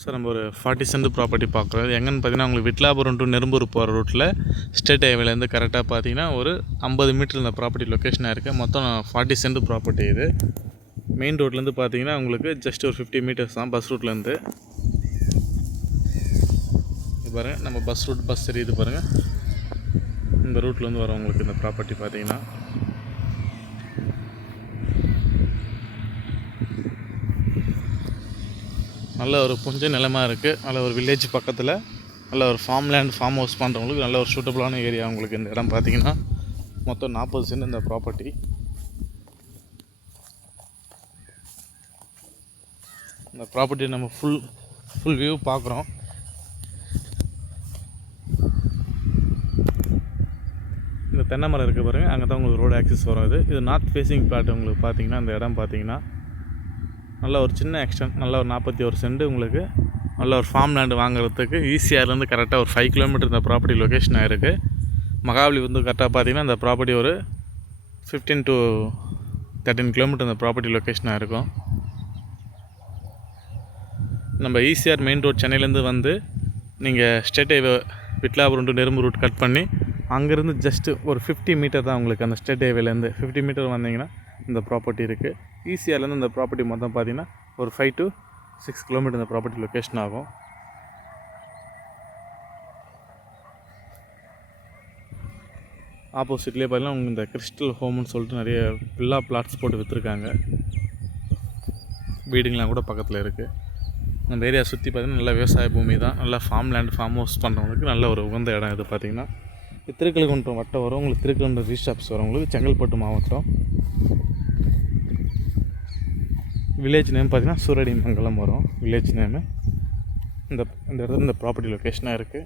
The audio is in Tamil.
சார் நம்ம ஒரு 40 சென்ட் ப்ராப்பர்ட்டி பார்க்குறோம். இது எங்கன்னு பார்த்தீங்கன்னா உங்களுக்கு விட்லாபுரம் டு நெரும்பூர் போகிற ரூட்டில் ஸ்டேட் ஹைவேலேருந்து கரெக்டாக பார்த்தீங்கன்னா ஒரு 50 மீட்டர் இந்த ப்ராப்பர்ட்டி லொக்கேஷனாக இருக்குது. மொத்தம் 40 சென்ட் ப்ராப்பர்ட்டி இது. மெயின் ரோட்லேருந்து பார்த்தீங்கன்னா உங்களுக்கு ஜஸ்ட் ஒரு 50 மீட்டர்ஸ் தான் பஸ் ரூட்லேருந்து. இது பாருங்கள், நம்ம பஸ் தெரியுது பாருங்கள். இந்த ரூட்லேருந்து வரும் உங்களுக்கு இந்த ப்ராப்பர்ட்டி பார்த்தீங்கன்னா. நல்ல ஒரு புஞ்ச நிலமாக இருக்குது. நல்ல ஒரு வில்லேஜ் பக்கத்தில் நல்ல ஒரு ஃபார்ம் ஹவுஸ் பண்ணுறவங்களுக்கு நல்ல ஒரு சூட்டபுளான ஏரியா. உங்களுக்கு இந்த இடம் பார்த்தீங்கன்னா மொத்தம் 40 சென்ட் இந்த ப்ராப்பர்ட்டி. இந்த ப்ராப்பர்ட்டி நம்ம ஃபுல் வியூ பார்க்குறோம். இந்த தென்னை மரம் இருக்குது பாருங்கள், அங்கே தான் உங்களுக்கு ரோடு ஆக்சஸ் வரும். இது நார்த் ஃபேஸிங் பிளாட். உங்களுக்கு பார்த்தீங்கன்னா இந்த இடம் பார்த்தீங்கன்னா நல்ல ஒரு சின்ன எக்ஸ்டென்ட், நல்ல ஒரு 41 சென்ட். உங்களுக்கு நல்ல ஒரு ஃபார்ம் லேண்டு வாங்குறதுக்கு ஈஸியாகலேருந்து கரெக்டாக ஒரு 5 கிலோமீட்டர் இந்த ப்ராப்பர்ட்டி லொக்கேஷன் ஆகிருக்கு. மகாபலி வந்து கரெக்டாக பார்த்தீங்கன்னா இந்த ப்ராப்பர்ட்டி ஒரு 15 to 13 கிலோமீட்டர் இந்த ப்ராப்பர்ட்டி லொக்கேஷனாக இருக்கும். நம்ம ஈசிஆர் மெயின் ரோட் சென்னையிலேருந்து வந்து நீங்கள் state highway Vitlapuram to Nerumbur route cut பண்ணி அங்கேருந்து ஜஸ்ட்டு ஒரு 50 மீட்டர் தான் உங்களுக்கு அந்த ஸ்டேட் ஹைவேலேருந்து 50 மீட்டர் வந்தீங்கன்னா இந்த ப்ராப்பர்ட்டி இருக்குது. ஈசிஆர்லேருந்து இந்த ப்ராப்பர்ட்டி மொத்தம் பார்த்தீங்கன்னா ஒரு 5 to 6 கிலோமீட்டர் இந்த ப்ராப்பர்ட்டி லொக்கேஷன் ஆகும். ஆப்போசிட்லேயே பார்த்தீங்கன்னா உங்களுக்கு இந்த கிறிஸ்டல் ஹோம்னு சொல்லிட்டு நிறைய வில்லா பிளாட்ஸ் போட்டு விற்றுருக்காங்க. வீடுங்களாம் கூட பக்கத்தில் இருக்குது. நம்ம ஏரியா சுற்றி பார்த்திங்கன்னா நல்ல விவசாய பூமி தான். நல்லா ஃபார்ம் ஹவுஸ் பண்ணுறவங்களுக்கு நல்ல ஒரு உகந்த இடம் இது பார்த்திங்கன்னா. திருக்கழுகுன்றம் வட்டம் வரும் உங்களுக்கு. திருக்கழுகுன்றம் ரீச் ஆஃபீஸ் வரும் உங்களுக்கு. செங்கல்பட்டு மாவட்டம். வில்லேஜ் நேம் பார்த்திங்கன்னா சூரடி மங்கலம் வரும் வில்லேஜ் நேமு. இந்த இடத்துல இந்த ப்ராப்பர்ட்டி லொக்கேஷனாக இருக்குது.